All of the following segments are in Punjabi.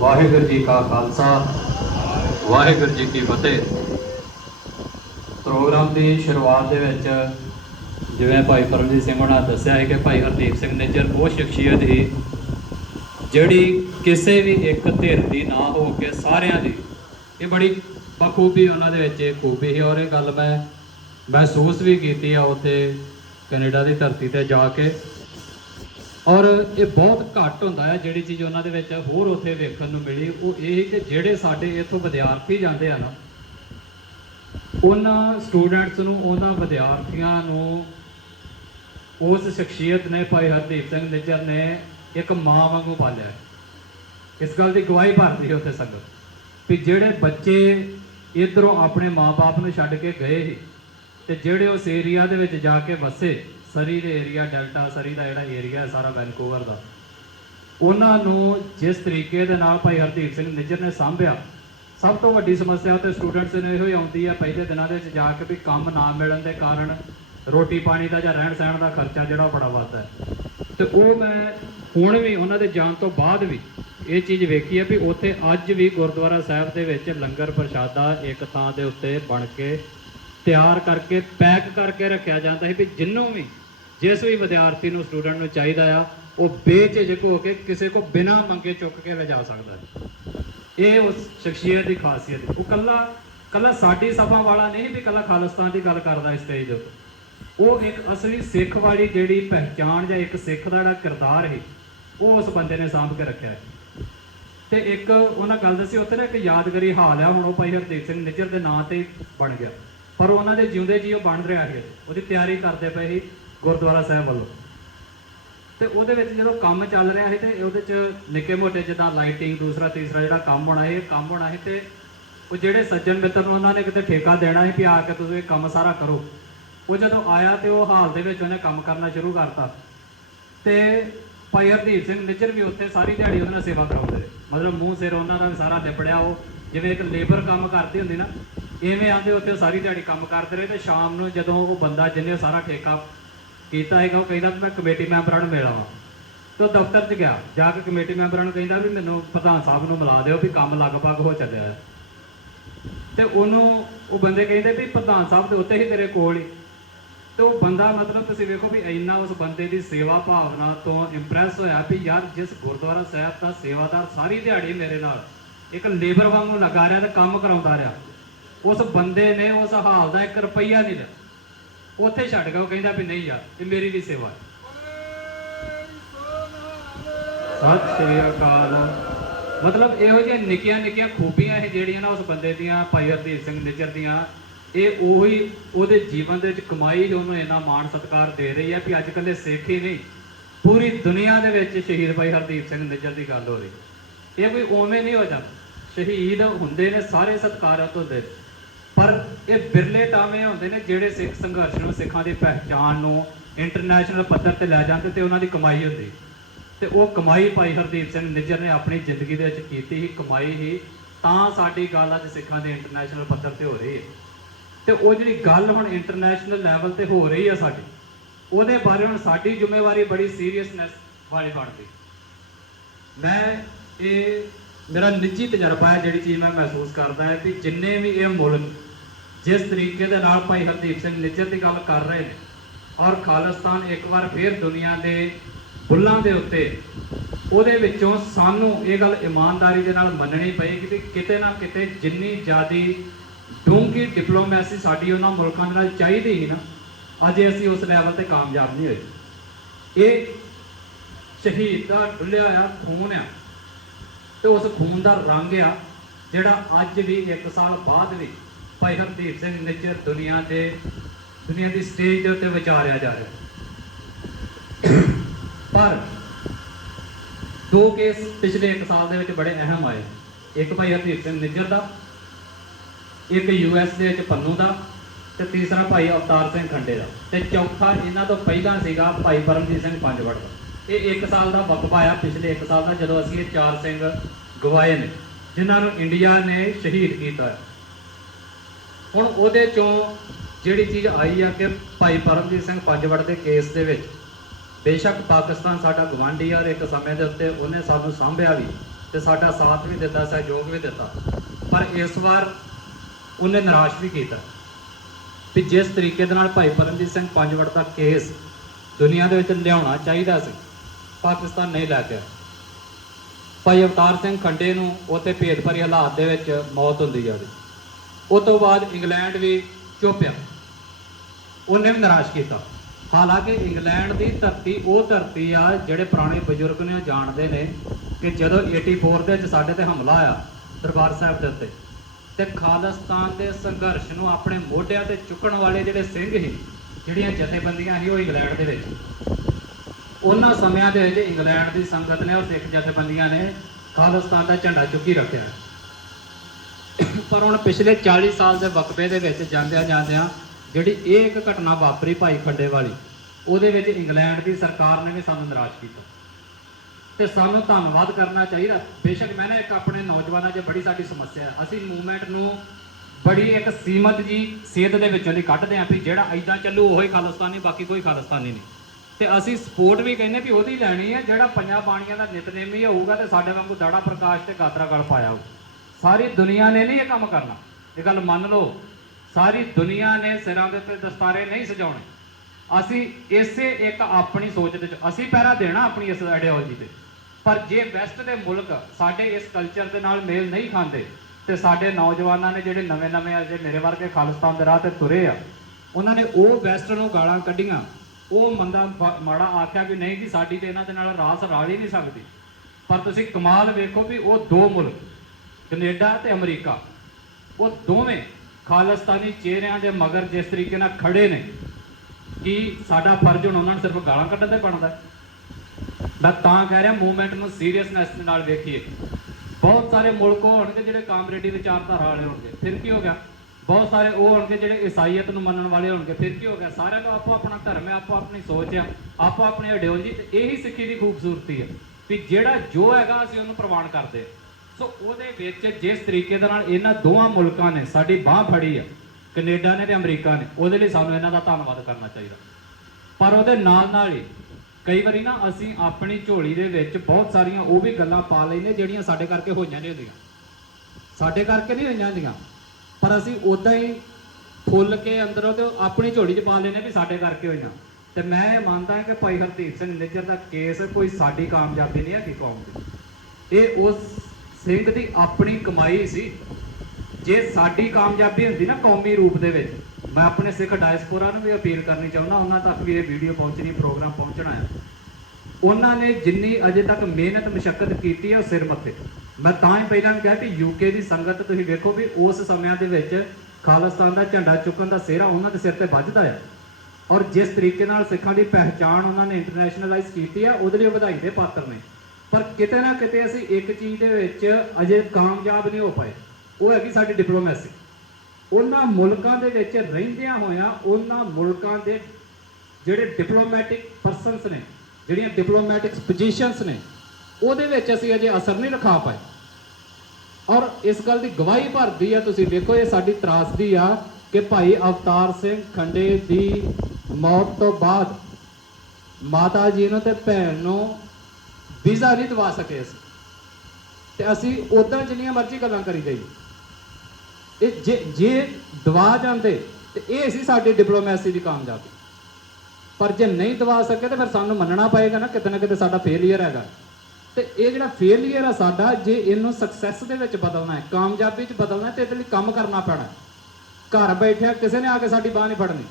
ਵਾਹਿਗੁਰੂ ਜੀ ਕਾ ਖਾਲਸਾ, ਵਾਹਿਗੁਰੂ ਜੀ ਕੀ ਫਤਿਹ। ਪ੍ਰੋਗਰਾਮ ਦੀ ਸ਼ੁਰੂਆਤ ਦੇ ਵਿੱਚ ਜਿਵੇਂ ਭਾਈ ਪਰਮਜੀਤ ਸਿੰਘ ਹੋਣਾ ਦੱਸਿਆ ਹੈ ਕਿ ਭਾਈ ਹਰਦੀਪ ਸਿੰਘ ਨਿੱਜਰ ਉਹ ਸ਼ਖਸੀਅਤ ਸੀ, ਜਿਹੜੀ ਕਿਸੇ ਵੀ ਇੱਕ ਧਿਰ ਦੀ ਨਾ ਹੋ ਕੇ ਸਾਰਿਆਂ ਦੀ, ਇਹ ਬੜੀ ਬਖੂਬੀ ਉਹਨਾਂ ਦੇ ਵਿੱਚ ਇਹ ਖੂਬੀ ਸੀ ਔਰ ਇਹ ਗੱਲ ਮੈਂ ਮਹਿਸੂਸ ਵੀ ਕੀਤੀ ਆ ਉੱਥੇ ਕੈਨੇਡਾ ਦੀ ਧਰਤੀ ਤੇ ਜਾ ਕੇ। ਔਰ ਇਹ ਬਹੁਤ ਘੱਟ ਹੁੰਦਾ ਹੈ, ਜਿਹੜੀ ਚੀਜ਼ ਉਹਨਾਂ ਦੇ ਵਿੱਚ ਹੋਰ ਉੱਥੇ ਵੇਖਣ ਨੂੰ ਮਿਲੀ, ਉਹ ਇਹ ਸੀ ਕਿ ਜਿਹੜੇ ਸਾਡੇ ਇੱਥੋਂ ਵਿਦਿਆਰਥੀ ਜਾਂਦੇ ਆ ਨਾ, ਉਹਨਾਂ ਸਟੂਡੈਂਟਸ ਨੂੰ, ਉਹਨਾਂ ਵਿਦਿਆਰਥੀਆਂ ਨੂੰ ਉਸ ਸ਼ਖਸੀਅਤ ਨੇ, ਭਾਈ ਹਰਦੀਪ ਸਿੰਘ ਨਿੱਜਰ ਨੇ ਇੱਕ ਮਾਂ ਵਾਂਗੂ ਪਾਲਿਆ ਇਸ ਗੱਲ ਦੀ ਗਵਾਹੀ ਭਰਦੀ ਉੱਥੇ ਸੰਗਤ, ਵੀ ਜਿਹੜੇ ਬੱਚੇ ਇਧਰੋਂ ਆਪਣੇ ਮਾਪੇ ਨੂੰ ਛੱਡ ਕੇ ਗਏ ਸੀ, ਤੇ ਜਿਹੜੇ ਉਸ ਏਰੀਆ ਦੇ ਵਿੱਚ ਜਾ ਕੇ ਵਸੇ ਸਰੀ ਦੇ ਏਰੀਆ, ਡੈਲਟਾ ਸਰੀ ਦਾ ਜਿਹੜਾ ਏਰੀਆ ਹੈ ਸਾਰਾ ਵੈਨਕੂਵਰ ਦਾ। ਉਹਨਾਂ ਨੂੰ ਜਿਸ ਤਰੀਕੇ ਦੇ ਨਾਲ ਭਾਈ ਹਰਦੀਪ ਸਿੰਘ ਨਿੱਜਰ ਨੇ ਸਾਂਭਿਆ, ਸਭ ਤੋਂ ਵੱਡੀ ਸਮੱਸਿਆ ਤੇ ਸਟੂਡੈਂਟਸ ਨੂੰ ਇਹੋ ਹੀ ਆਉਂਦੀ ਹੈ ਪਹਿਲੇ ਦਿਨਾਂ ਦੇ ਵਿੱਚ ਜਾ ਕੇ ਵੀ ਕੰਮ ਨਾ ਮਿਲਣ ਦੇ ਕਾਰਨ ਰੋਟੀ ਪਾਣੀ ਦਾ ਜਾਂ ਰਹਿਣ ਸਹਿਣ ਦਾ ਖਰਚਾ ਜਿਹੜਾ ਉਹ ਬੜਾ ਵੱਧਦਾ ਹੈ। ਤੇ ਉਹ ਮੈਂ ਹੁਣ ਵੀ ਉਹਨਾਂ ਦੇ ਜਾਣ ਤੋਂ ਬਾਅਦ ਵੀ ਇਹ ਚੀਜ਼ ਵੇਖੀ ਹੈ ਵੀ ਉੱਥੇ ਅੱਜ ਵੀ ਗੁਰਦੁਆਰਾ ਸਾਹਿਬ ਦੇ ਵਿੱਚ ਲੰਗਰ ਪ੍ਰਸ਼ਾਦਾ ਇੱਕ ਥਾਂ ਦੇ ਉੱਤੇ ਬਣ ਕੇ ਤਿਆਰ ਕਰਕੇ, ਪੈਕ ਕਰਕੇ ਰੱਖਿਆ ਜਾਂਦਾ ਹੈ ਵੀ ਜਿੰਨੂੰ ਵੀ ਜਿਸ ਵੀ ਵਿਦਿਆਰਥੀ ਨੂੰ ਸਟੂਡੈਂਟ ਨੂੰ ਚਾਹੀਦਾ ਆ, ਉਹ ਬੇਝਿਜਕ ਹੋ ਕੇ ਕਿਸੇ ਕੋ ਬਿਨਾਂ ਮੰਗੇ ਚੁੱਕ ਕੇ ਲਿਜਾ ਸਕਦਾ ਹੈ ਇਹ ਉਸ ਸ਼ਖਸੀਅਤ ਦੀ ਖਾਸੀਅਤ ਹੈ। ਉਹ ਕੱਲਾ ਕੱਲਾ ਸਾਡੀ ਸਭਾ ਵਾਲਾ ਨਹੀਂ ਵੀ ਕੱਲਾ ਖਾਲਿਸਤਾਨ ਦੀ ਗੱਲ ਕਰਦਾ ਇਸ ਸਟੇਜ ਉੱਤੇ। ਉਹ ਇੱਕ ਅਸਲੀ ਸਿੱਖ ਵਾਲੀ ਜਿਹੜੀ ਪਹਿਚਾਣ ਜਾਂ ਇੱਕ ਸਿੱਖ ਦਾ ਜਿਹੜਾ ਕਿਰਦਾਰ ਹੈ, ਉਹ ਉਸ ਬੰਦੇ ਨੇ ਸਾਂਭ ਕੇ ਰੱਖਿਆ ਹੈ। ਤੇ ਇੱਕ ਉਹਨਾਂ ਗੱਲ ਦੱਸੀ, ਉੱਥੇ ਨਾ ਇੱਕ ਯਾਦਗਾਰੀ ਹਾਲ ਆ, ਹੁਣ ਉਹ ਭਾਈ ਹਰਦੀਪ ਸਿੰਘ ਨਿੱਜਰ ਦੇ ਨਾਂ ਤੇ ਬਣ ਗਿਆ। ਪਰ ਉਹਨਾਂ ਦੇ ਜਿਉਂਦੇ ਜੀ ਉਹ ਬਣ ਰਿਹਾ ਸੀ। ਉਹਦੀ ਤਿਆਰੀ ਕਰਦੇ ਪਏ ਸੀ। ਗੁਰਦੁਆਰਾ ਸਾਹਿਬ ਵੱਲੋਂ। ਤੇ ਉਹਦੇ ਵਿੱਚ ਜਦੋਂ ਕੰਮ ਚੱਲ ਰਿਹਾ ਸੀ ਤੇ ਉਹਦੇ ਚ ਨਿੱਕੇ ਮੋਟੇ ਜਿੱਦਾਂ ਲਾਈਟਿੰਗ ਦੂਸਰਾ, ਤੀਸਰਾ ਜਿਹੜਾ ਕੰਮ ਹੋਣਾ ਸੀ, ਇਹ ਕੰਮ ਹੋਣਾ ਸੀ ਤੇ ਉਹ ਜਿਹੜੇ ਸੱਜਣ ਮਿੱਤਰ ਨੂੰ ਉਹਨਾਂ ਨੇ ਕਿਤੇ ਠੇਕਾ ਦੇਣਾ ਸੀ ਵੀ ਆ ਕੇ ਤੁਸੀਂ ਇਹ ਕੰਮ ਸਾਰਾ ਕਰੋ। ਉਹ ਜਦੋਂ ਆਇਆ ਤੇ ਉਹ ਹਾਲ ਦੇ ਵਿੱਚ ਉਹਨੇ ਕੰਮ ਕਰਨਾ ਸ਼ੁਰੂ ਕਰਤਾ। ਤੇ ਭਾਈ ਹਰਦੀਪ ਸਿੰਘ ਨਿੱਜਰ ਵੀ ਉੱਥੇ ਸਾਰੀ ਦਿਹਾੜੀ ਉਹਨਾਂ ਨਾਲ ਸੇਵਾ ਕਰਾਉਂਦੇ ਰਹੇ। ਮਤਲਬ ਮੂੰਹ ਸਿਰ ਉਹਨਾਂ ਦਾ ਸਾਰਾ ਲਿਪੜਿਆ ਉਹ। ਜਿਵੇਂ ਇੱਕ ਲੇਬਰ ਕੰਮ ਕਰਦੀ ਹੁੰਦੀ ਨਾ, ਐਵੇਂ ਆਂਦੇ ਉੱਥੇ ਸਾਰੀ ਦਿਹਾੜੀ ਕੰਮ ਕਰਦੇ ਰਹੇ ਤੇ ਸ਼ਾਮ ਨੂੰ ਜਦੋਂ ਉਹ ਬੰਦਾ ਜਿੰਨੇ ਉਹ ਸਾਰਾ ਠੇਕਾ ਕੀਤਾ ਹੈਗਾ ਉਹ ਕਹਿੰਦਾ ਵੀ ਮੈਂ ਕਮੇਟੀ ਮੈਂਬਰਾਂ ਨੂੰ ਮਿਲਾਵਾਂ ਤੇ ਉਹ ਦਫ਼ਤਰ 'ਚ ਗਿਆ। ਜਾ ਕੇ ਕਮੇਟੀ ਮੈਂਬਰਾਂ ਨੂੰ ਕਹਿੰਦਾ ਵੀ ਮੈਨੂੰ ਪ੍ਰਧਾਨ ਸਾਹਿਬ ਨੂੰ ਮਿਲਾ ਦਿਓ ਵੀ ਕੰਮ ਲਗਭਗ ਹੋ ਚੱਲਿਆ ਹੈ। ਤੇ ਉਹਨੂੰ, ਉਹ ਬੰਦੇ ਕਹਿੰਦੇ ਵੀ ਪ੍ਰਧਾਨ ਸਾਹਿਬ ਦੇ ਉੱਤੇ ਹੀ ਤੇਰੇ ਕੋਲ ਹੀ। ਤੇ ਉਹ ਬੰਦਾ ਮਤਲਬ ਤੁਸੀਂ ਵੇਖੋ ਵੀ ਇੰਨਾ ਉਸ ਬੰਦੇ ਦੀ ਸੇਵਾ ਭਾਵਨਾ ਤੋਂ ਇੰਪ੍ਰੈਸ ਹੋਇਆ ਵੀ ਯਾਰ ਜਿਸ ਗੁਰਦੁਆਰਾ ਸਾਹਿਬ ਦਾ ਸੇਵਾਦਾਰ ਸਾਰੀ ਦਿਹਾੜੀ ਮੇਰੇ ਨਾਲ, ਇੱਕ ਲੇਬਰ ਵਾਂਗੂ ਲੱਗਾ ਰਿਹਾ ਤੇ ਕੰਮ ਕਰਾਉਂਦਾ ਰਿਹਾ। ਉਸ ਬੰਦੇ ਨੇ ਉਸ ਹਾਲ ਦਾ 1 ਰੁਪਈਆ ਨਹੀਂ ਲਿਆ। ਉੱਥੇ ਛੱਡ ਗਿਆ ਉਹ ਕਹਿੰਦਾ ਵੀ ਨਹੀਂ ਯਾਰ, ਇਹ ਮੇਰੀ ਵੀ ਸੇਵਾ ਸਤਿ ਸ਼੍ਰੀ ਅਕਾਲ। ਮਤਲਬ ਇਹੋ ਜਿਹੀਆਂ ਨਿੱਕੀਆਂ ਨਿੱਕੀਆਂ ਖੂਬੀਆਂ ਇਹ ਜਿਹੜੀਆਂ ਨਾ ਉਸ ਬੰਦੇ ਦੀਆਂ, ਭਾਈ ਹਰਦੀਪ ਸਿੰਘ ਨਿੱਜਰ ਦੀਆਂ, ਇਹ ਉਹੀ ਉਹਦੇ ਜੀਵਨ ਦੇ ਵਿੱਚ ਕਮਾਈ ਜੋ ਉਹਨੂੰ ਇੰਨਾ ਮਾਣ ਸਤਿਕਾਰ ਦੇ ਰਹੀ ਹੈ ਵੀ ਅੱਜ ਕੱਲ੍ਹ ਇਹ ਸਿੱਖ ਹੀ ਨਹੀਂ। ਪੂਰੀ ਦੁਨੀਆ ਦੇ ਵਿੱਚ ਸ਼ਹੀਦ ਭਾਈ ਹਰਦੀਪ ਸਿੰਘ ਨਿੱਜਰ ਦੀ ਗੱਲ ਹੋ ਰਹੀ। ਇਹ ਕੋਈ ਉਵੇਂ ਨਹੀਂ ਹੋ ਜਾਂਦਾ। ਸ਼ਹੀਦ ਹੁੰਦੇ ਨੇ ਸਾਰੇ ਸਤਿਕਾਰਤ ਤੋਂ ਨੇ। ਪਰ ਇਹ ਬਿਰਲੇ ਟਾਵੇਂ ਹੁੰਦੇ ਨੇ ਜਿਹੜੇ ਸਿੱਖ ਸੰਘਰਸ਼ ਨੂੰ ਸਿੱਖਾਂ ਦੀ ਪਹਿਚਾਣ ਨੂੰ ਇੰਟਰਨੈਸ਼ਨਲ ਪੱਧਰ ਤੇ ਲੈ ਜਾਂਦੇ ਤੇ ਉਹਨਾਂ ਦੀ ਕਮਾਈ ਹੁੰਦੀ। ਤੇ ਉਹ ਕਮਾਈ ਭਾਈ ਹਰਦੀਪ ਸਿੰਘ ਨਿੱਜਰ ਨੇ ਆਪਣੀ ਜ਼ਿੰਦਗੀ ਦੇ ਵਿੱਚ ਕੀਤੀ ਹੀ ਕਮਾਈ ਹੀ ਤਾਂ ਸਾਡੀ ਗੱਲ ਅੱਜ ਸਿੱਖਾਂ ਦੇ ਇੰਟਰਨੈਸ਼ਨਲ ਪੱਧਰ ਤੇ ਹੋ ਰਹੀ ਹੈ। ਤੇ ਉਹ ਜਿਹੜੀ ਗੱਲ ਹੁਣ ਇੰਟਰਨੈਸ਼ਨਲ ਲੈਵਲ ਤੇ ਹੋ ਰਹੀ ਹੈ ਸਾਡੀ, ਉਹਦੇ ਬਾਰੇ ਹੁਣ ਸਾਡੀ ਜ਼ਿੰਮੇਵਾਰੀ ਬੜੀ ਸੀਰੀਅਸਨੈਸ ਵਾਲੀ ਬਣਦੀ। ਮੈਂ ਇਹ ਮੇਰਾ ਨਿੱਜੀ ਤਜਰਬਾ ਹੈ, ਜਿਹੜੀ ਚੀਜ਼ ਮੈਂ ਮਹਿਸੂਸ ਕਰਦਾ ਹੈ ਕਿ ਜਿੰਨੇ ਵੀ ਇਹ ਮੁਲਕ ਜਿਸ ਤਰੀਕੇ ਦੇ ਨਾਲ ਭਾਈ ਹਰਦੀਪ ਸਿੰਘ ਨਿੱਜਰ ਦੀ ਗੱਲ ਕਰ ਰਹੇ ਨੇ ਔਰ ਖਾਲਿਸਤਾਨ ਇੱਕ ਵਾਰ ਫੇਰ ਦੁਨੀਆ ਦੇ ਬੁੱਲਾਂ ਦੇ ਉੱਤੇ ਉਹਦੇ ਵਿੱਚੋਂ ਸਾਨੂੰ ਇਹ ਗੱਲ ਇਮਾਨਦਾਰੀ ਦੇ ਨਾਲ ਮੰਨਣੀ ਪਏਗੀ ਕਿ ਕਿਤੇ ਨਾ ਕਿਤੇ ਜਿੰਨੀ ਜ਼ਿਆਦੀ ਡੂੰਘੀ ਡਿਪਲੋਮੈਸੀ ਸਾਡੀ ਉਹਨਾਂ ਮੁਲਕਾਂ ਦੇ ਨਾਲ ਚਾਹੀਦੀ ਹੀ ਨਾ, ਅਜੇ ਅਸੀਂ ਉਸ ਲੈਵਲ ਤੇ ਕਾਮਯਾਬ ਨਹੀਂ ਹੋਏ। ਇਹ ਸ਼ਹੀਦ ਦਾ ਡੁੱਲਿਆ ਆ ਖੂਨ ਆ ਤੇ ਉਸ ਖੂਨ ਦਾ ਰੰਗ ਆ ਜਿਹੜਾ ਅੱਜ ਵੀ 1 ਸਾਲ ਬਾਅਦ ਵੀ ਭਾਈ ਹਰਦੀਪ ਸਿੰਘ ਨਿੱਜਰ ਦੁਨੀਆ ਦੇ ਦੁਨੀਆ ਦੀ ਸਟੇਜ ਦੇ ਉੱਤੇ ਵਿਚਾਰਿਆ ਜਾ ਰਿਹਾ। ਪਰ ਦੋ ਕੇਸ ਪਿਛਲੇ 1 ਸਾਲ ਦੇ ਵਿੱਚ ਬੜੇ ਅਹਿਮ ਆਏ। ਇੱਕ ਭਾਈ ਹਰਦੀਪ ਸਿੰਘ ਨਿੱਜਰ ਦਾ, ਇੱਕ ਯੂਐਸ ਦੇ ਵਿੱਚ ਪੰਨੂ ਦਾ ਤੇ ਤੀਸਰਾ ਭਾਈ ਅਵਤਾਰ ਸਿੰਘ ਖੰਡੇ ਦਾ। ਤੇ ਚੌਥਾ ਇਹਨਾਂ ਤੋਂ ਪਹਿਲਾਂ ਸੀਗਾ ਭਾਈ ਪਰਮਜੀਤ ਸਿੰਘ ਪੰਜਵੜ ਦਾ। ਇਹ 1 ਸਾਲ ਦਾ ਵਕਫਾ ਆ ਪਿਛਲੇ 1 ਸਾਲ ਦਾ ਜਦੋਂ ਅਸੀਂ ਇਹ ਚਾਰ ਸਿੰਘ ਗਵਾਏ ਨੇ, ਜਿਨ੍ਹਾਂ ਨੂੰ ਇੰਡੀਆ ਨੇ ਸ਼ਹੀਦ ਕੀਤਾ। ਹੁਣ ਉਹਦੇ ਚੋਂ ਜਿਹੜੀ ਚੀਜ਼ ਆਈ ਆ ਕਿ ਭਾਈ ਪਰਮਜੀਤ ਸਿੰਘ ਪੰਜਵੜ ਦੇ ਕੇਸ ਦੇ ਵਿੱਚ, ਬੇਸ਼ੱਕ ਪਾਕਿਸਤਾਨ ਸਾਡਾ ਗਵਾਂਢੀ ਆ ਔਰ ਇੱਕ ਸਮੇਂ ਦੇ ਉੱਤੇ ਉਹਨੇ ਸਾਨੂੰ ਸਾਂਭਿਆ ਵੀ ਤੇ ਸਾਡਾ ਸਾਥ ਵੀ ਦਿੱਤਾ, ਸਹਿਯੋਗ ਵੀ ਦਿੱਤਾ। ਪਰ ਇਸ ਵਾਰ ਉਹਨੇ ਨਿਰਾਸ਼ ਵੀ ਕੀਤਾ। ਵੀ ਜਿਸ ਤਰੀਕੇ ਦੇ ਨਾਲ ਭਾਈ ਪਰਮਜੀਤ ਸਿੰਘ ਪੰਜਵੜ ਦਾ ਕੇਸ ਦੁਨੀਆ ਦੇ ਵਿੱਚ ਲਿਆਉਣਾ ਚਾਹੀਦਾ ਸੀ, ਪਾਕਿਸਤਾਨ ਨਹੀਂ ਲੈ ਕੇ ਭਾਈ ਅਵਤਾਰ ਸਿੰਘ ਖੰਡੇ ਨੂੰ ਉੱਥੇ ਭੇਦ ਭਰੀ ਹਾਲਾਤ ਦੇ ਵਿੱਚ ਮੌਤ ਹੁੰਦੀ ਜਾਵੇ ਉਸ ਤੋਂ ਬਾਅਦ ਇੰਗਲੈਂਡ ਵੀ ਚੁੱਪਿਆ ਉਹਨੇ ਵੀ ਨਿਰਾਸ਼ ਕੀਤਾ। ਹਾਲਾਂਕਿ ਇੰਗਲੈਂਡ ਦੀ ਧਰਤੀ, ਉਹ ਧਰਤੀ ਆ ਜਿਹੜੇ ਪੁਰਾਣੇ ਬਜ਼ੁਰਗ ਨੇ ਉਹ ਜਾਣਦੇ ਨੇ ਕਿ ਜਦੋਂ 84 ਦੇ ਵਿੱਚ ਸਾਡੇ ਤੇ ਹਮਲਾ ਆਇਆ ਦਰਬਾਰ ਸਾਹਿਬ ਦੇ ਉੱਤੇ, ਤੇ ਖਾਲਿਸਤਾਨ ਦੇ ਸੰਘਰਸ਼ ਨੂੰ ਆਪਣੇ ਮੋਢਿਆਂ ਤੇ ਚੁੱਕਣ ਵਾਲੇ ਜਿਹੜੇ ਸਿੰਘ ਸੀ, ਜਿਹੜੀਆਂ ਜਥੇਬੰਦੀਆਂ ਸੀ ਉਹ ਇੰਗਲੈਂਡ ਦੇ ਵਿੱਚ। ਉਹਨਾਂ ਸਮਿਆਂ ਦੇ ਵਿੱਚ ਇੰਗਲੈਂਡ ਦੀ ਸੰਗਤ ਨੇ ਔਰ ਸਿੱਖ ਜਥੇਬੰਦੀਆਂ ਨੇ ਖਾਲਿਸਤਾਨ ਦਾ ਝੰਡਾ ਚੁੱਕੀ ਰੱਖਿਆ। ਪਰ ਹੁਣ ਪਿਛਲੇ 40 ਸਾਲ ਦੇ ਵਕਫੇ ਦੇ ਵਿੱਚ ਜਾਂਦਿਆਂ ਜਾਂਦਿਆਂ ਜਿਹੜੀ ਇਹ ਇੱਕ ਘਟਨਾ ਵਾਪਰੀ ਭਾਈ ਖੰਡੇ ਵਾਲੀ, ਉਹਦੇ ਵਿੱਚ ਇੰਗਲੈਂਡ ਦੀ ਸਰਕਾਰ ਨੇ ਵੀ ਸਾਨੂੰ ਨਿਰਾਸ਼ ਕੀਤਾ। ਤੇ ਸਾਨੂੰ ਧੰਨਵਾਦ ਕਰਨਾ ਚਾਹੀਦਾ। ਬੇਸ਼ੱਕ ਮੈਂ ਨਾ ਇੱਕ ਆਪਣੇ ਨੌਜਵਾਨਾਂ 'ਚ ਬੜੀ ਸਾਡੀ ਸਮੱਸਿਆ ਹੈ। ਅਸੀਂ ਮੂਵਮੈਂਟ ਨੂੰ ਬੜੀ ਇੱਕ ਸੀਮਤ ਜੀ ਸੇਧ ਦੇ ਵਿੱਚੋਂ ਦੀ ਕੱਢਦੇ ਆਂ ਵੀ ਜਿਹੜਾ ਐਦਾਂ ਚੱਲੂ, ਉਹੀ ਖਾਲਿਸਤਾਨੀ, ਬਾਕੀ ਕੋਈ ਖਾਲਿਸਤਾਨੀ ਨਹੀਂ। ਤੇ ਅਸੀਂ ਸਪੋਰਟ ਵੀ ਕਹਿੰਦੇ ਵੀ ਉਹਦੀ ਲੈਣੀ ਹੈ, ਜਿਹੜਾ ਪੰਜਾਂ ਬਾਣੀਆਂ ਦਾ ਨਿਤਨੇਮੀ ਹੋਊਗਾ ਤੇ ਸਾਡੇ ਵਾਂਗੂ ਦਾੜਾ ਪ੍ਰਕਾਸ਼ ਤੇ ਗਾਤਰਾ ਗਲ ਪਾਇਆ ਹੋਊ। ਸਾਰੀ ਦੁਨੀਆ ਨੇ ਨਹੀਂ ਇਹ ਕੰਮ ਕਰਨਾ। ਇਹ ਗੱਲ ਮੰਨ ਲਓ, ਸਾਰੀ ਦੁਨੀਆ ਨੇ ਸਿਰਾਂ ਦੇ ਉੱਤੇ ਦਸਤਾਰੇ ਨਹੀਂ ਸਜਾਉਣੇ। ਅਸੀਂ ਇਸੇ ਇੱਕ ਆਪਣੀ ਸੋਚ ਦੇ ਵਿੱਚ ਅਸੀਂ ਪਹਿਰਾ ਦੇਣਾ ਆਪਣੀ ਇਸ ਆਈਡੀਓਲੋਜੀ ਤੇ। ਪਰ ਜੇ ਵੈਸਟ ਦੇ ਮੁਲਕ ਸਾਡੇ ਇਸ ਕਲਚਰ ਦੇ ਨਾਲ ਮੇਲ ਨਹੀਂ ਖਾਂਦੇ, ਤੇ ਸਾਡੇ ਨੌਜਵਾਨਾਂ ਨੇ ਜਿਹੜੇ ਨਵੇਂ-ਨਵੇਂ ਅਜੇ ਮੇਰੇ ਵਰਗੇ ਖਾਲਿਸਤਾਨ ਦੇ ਰਾਹ ਤੇ ਤੁਰੇ ਆ, ਉਹਨਾਂ ਨੇ ਉਹ ਵੈਸਟ ਨੂੰ ਗਾਲਾਂ ਕੱਢੀਆਂ। ਉਹ ਮੰਦਾ ਮਾੜਾ ਆਖਿਆ ਵੀ ਨਹੀਂ ਜੀ, ਸਾਡੀ ਤੇ ਇਹਨਾਂ ਦੇ ਨਾਲ ਰਾਸ ਰਲ ਹੀ ਨਹੀਂ ਸਕਦੀ। ਪਰ ਤੁਸੀਂ ਕਮਾਲ ਵੇਖੋ ਵੀ ਉਹ ਦੋ ਮੁਲਕ ਕੈਨੇਡਾ ਤੇ ਅਮਰੀਕਾ, ਉਹ ਦੋਵੇਂ ਖਾਲਿਸਤਾਨੀ ਚਿਹਰਿਆਂ ਦੇ ਮਗਰ ਜਿਸ ਤਰੀਕੇ ਨਾਲ ਖੜੇ ਨੇ, ਕਿ ਸਾਡਾ ਫਰਜ਼ ਹੁਣ ਉਹਨਾਂ ਨੂੰ ਸਿਰਫ ਗਾਲਾਂ ਕੱਢਣ ਤੇ ਬਣਦਾ ਮੈਂ ਤਾਂ ਕਹਿ ਰਿਹਾ ਮੂਵਮੈਂਟ ਨੂੰ ਸੀਰੀਅਸਨੈਸ ਦੇ ਨਾਲ ਵੇਖੀਏ। ਬਹੁਤ ਸਾਰੇ ਮੁਲਕ ਹੋਣਗੇ ਜਿਹੜੇ ਕਾਮਰੇਡੀ ਵਿਚਾਰਧਾਰਾ ਵਾਲੇ ਹੋਣਗੇ, ਫਿਰ ਕੀ ਹੋ ਗਿਆ? ਬਹੁਤ ਸਾਰੇ ਉਹ ਹੋਣਗੇ ਜਿਹੜੇ ਈਸਾਈਅਤ ਨੂੰ ਮੰਨਣ ਵਾਲੇ ਹੋਣਗੇ, ਫਿਰ ਕੀ ਹੋ ਗਿਆ? ਸਾਰਿਆਂ ਦਾ ਆਪੋ ਆਪਣਾ ਧਰਮ ਹੈ, ਆਪੋ ਆਪਣੀ ਸੋਚ ਆ ਆਪੋ ਆਪਣੀ ਆਈਡੀਓਲੋਜੀ ਤੇ ਇਹੀ ਸਿੱਖੀ ਦੀ ਖੂਬਸੂਰਤੀ ਹੈ, ਵੀ ਜਿਹੜਾ ਜੋ ਹੈਗਾ ਅਸੀਂ ਉਹਨੂੰ ਪ੍ਰਵਾਨ ਕਰਦੇ ਹਾਂ। ਸੋ ਉਹਦੇ ਵਿੱਚ ਜਿਸ ਤਰੀਕੇ ਦੇ ਨਾਲ ਇਹਨਾਂ ਦੋਵਾਂ ਮੁਲਕਾਂ ਨੇ ਸਾਡੀ ਬਾਹ ਫੜੀ ਆ, ਕੈਨੇਡਾ ਨੇ ਤੇ ਅਮਰੀਕਾ ਨੇ, ਉਹਦੇ ਲਈ ਸਾਨੂੰ ਇਹਨਾਂ ਦਾ ਧੰਨਵਾਦ ਕਰਨਾ ਚਾਹੀਦਾ। ਪਰ ਉਹਦੇ ਨਾਲ ਨਾਲ ਹੀ ਕਈ ਵਾਰੀ ਨਾ ਅਸੀਂ ਆਪਣੀ ਝੋਲੀ ਦੇ ਵਿੱਚ ਬਹੁਤ ਸਾਰੀਆਂ ਉਹ ਵੀ ਗੱਲਾਂ ਪਾ ਲੈਨੇ ਜਿਹੜੀਆਂ ਸਾਡੇ ਕਰਕੇ ਹੋਈਆਂ ਨਹੀਂ ਹੁੰਦੀਆਂ। ਸਾਡੇ ਕਰਕੇ ਨਹੀਂ ਹੋਈਆਂ ਹੁੰਦੀਆਂ, ਪਰ ਅਸੀਂ ਉਦਾਂ ਹੀ ਫੁੱਲ ਕੇ ਅੰਦਰੋਂ ਤੇ ਆਪਣੀ ਝੋਲੀ 'ਚ ਪਾ ਲੈਨੇ ਵੀ ਸਾਡੇ ਕਰਕੇ ਹੋਈਆਂ। ਤੇ ਮੈਂ ਇਹ ਮੰਨਦਾ ਹਾਂ ਕਿ ਭਾਈ ਹਰਦੀਪ ਸਿੰਘ ਨਿੱਜਰ ਦਾ ਕੇਸ ਕੋਈ ਸਾਡੀ ਕਾਮਯਾਬੀ ਨਹੀਂ ਹੈ ਕਿ ਕੌਮ ਦੀ। ਇਹ ਉਸ ਸਿੰਘ ਦੀ ਆਪਣੀ ਕਮਾਈ ਸੀ। ਜੇ ਸਾਡੀ ਕਾਮਯਾਬੀ ਹੁੰਦੀ ਨਾ ਕੌਮੀ ਰੂਪ ਦੇ ਵਿੱਚ, ਮੈਂ ਆਪਣੇ ਸਿੱਖ ਡਾਇਸਪੋਰਾ ਨੂੰ ਵੀ ਅਪੀਲ ਕਰਨੀ ਚਾਹੁੰਦਾ, ਉਹਨਾਂ ਤੱਕ ਵੀ ਇਹ ਵੀਡੀਓ ਪਹੁੰਚਣੀ, ਪ੍ਰੋਗਰਾਮ ਪਹੁੰਚਣਾ ਹੈ। ਉਹਨਾਂ ਨੇ ਜਿੰਨੀ ਅਜੇ ਤੱਕ ਮਿਹਨਤ ਮੁਸ਼ਕਲ ਕੀਤੀ ਹੈ ਉਹ ਸਿਰ ਮੱਥੇ। ਮੈਂ ਤਾਂ ਹੀ ਪਹਿਲਾਂ ਵੀ ਕਿਹਾ ਕਿ ਯੂਕੇ ਦੀ ਸੰਗਤ, ਤੁਸੀਂ ਵੇਖੋ ਵੀ ਉਸ ਸਮਿਆਂ ਦੇ ਵਿੱਚ ਖਾਲਿਸਤਾਨ ਦਾ ਝੰਡਾ ਚੁੱਕਣ ਦਾ ਸਿਹਰਾ ਉਹਨਾਂ ਦੇ ਸਿਰ ਤੇ ਵੱਜਦਾ ਹੈ। ਔਰ ਜਿਸ ਤਰੀਕੇ ਨਾਲ ਸਿੱਖਾਂ ਦੀ ਪਹਿਚਾਣ ਉਹਨਾਂ ਨੇ ਇੰਟਰਨੈਸ਼ਨਲਾਈਜ਼ ਕੀਤੀ ਆ ਉਹਦੇ ਲਈ ਵਧਾਈ ਦੇ ਪਾਤਰ ਨੇ। ਪਰ ਕਿਤੇ ਨਾ ਕਿਤੇ ਅਸੀਂ ਇੱਕ ਚੀਜ਼ ਦੇ ਵਿੱਚ ਅਜੇ ਕਾਮਯਾਬ ਨਹੀਂ ਹੋ ਪਾਏ। ਉਹ ਹੈਗੀ ਸਾਡੀ ਡਿਪਲੋਮੈਸੀ ਉਹਨਾਂ ਮੁਲਕਾਂ ਦੇ ਵਿੱਚ ਰਹਿੰਦਿਆਂ ਹੋਇਆਂ ਉਹਨਾਂ ਮੁਲਕਾਂ ਦੇ ਜਿਹੜੇ ਡਿਪਲੋਮੈਟਿਕ ਪਰਸਨਸ ਨੇ, ਜਿਹੜੀਆਂ ਡਿਪਲੋਮੈਟਿਕ ਪੋਜੀਸ਼ਨਸ ਨੇ, ਉਹਦੇ ਵਿੱਚ ਅਸੀਂ ਅਜੇ ਅਸਰ ਨਹੀਂ ਰਖਾ ਪਾਏ। ਔਰ ਇਸ ਗੱਲ ਦੀ ਗਵਾਹੀ ਭਰਦੀ ਆ, ਤੁਸੀਂ ਦੇਖੋ ਇਹ ਸਾਡੀ ਤਰਾਸਦੀ ਆ ਕਿ ਭਾਈ ਅਵਤਾਰ ਸਿੰਘ ਖੰਡੇ ਦੀ ਮੌਤ ਤੋਂ ਬਾਅਦ ਮਾਤਾ ਜੀ ਨੂੰ ਤੇ ਭੈਣ ਨੂੰ ਵੀਜ਼ਾ ਨਹੀਂ ਦਵਾ ਸਕੇ ਅਸੀਂ। ਤੇ ਅਸੀਂ ਉਦਾਂ ਜਿੰਨੀਆਂ ਮਰਜ਼ੀ ਗੱਲਾਂ ਕਰੀ ਜਾਈਏ। ਇਹ ਜੇ ਜੇ ਦਵਾ ਜਾਂਦੇ, ਤੇ ਇਹ ਸੀ ਸਾਡੀ ਡਿਪਲੋਮੈਸੀ ਦੀ ਕਾਮਯਾਬੀ। ਪਰ ਜੇ ਨਹੀਂ ਦਵਾ ਸਕੇ, ਤੇ ਫਿਰ ਸਾਨੂੰ ਮੰਨਣਾ ਪਏਗਾ ਨਾ, ਕਿਤੇ ਨਾ ਕਿਤੇ ਸਾਡਾ ਫੇਲਿਅਰ ਹੈਗਾ। ਤੇ ਇਹ ਜਿਹੜਾ ਫੇਲਿਅਰ ਆ ਸਾਡਾ, ਜੇ ਇਹਨੂੰ ਸਕਸੈਸ ਦੇ ਵਿੱਚ ਬਦਲਣਾ ਹੈ, ਕਾਮਯਾਬੀ 'ਚ ਬਦਲਣਾ ਹੈ, ਤੇ ਇਹਦੇ ਲਈ ਕੰਮ ਕਰਨਾ ਪੈਣਾ ਘਰ ਬੈਠਿਆ ਕਿਸੇ ਨੇ ਆ ਕੇ ਸਾਡੀ ਬਾਹ ਨਹੀਂ ਫੜਨੀ।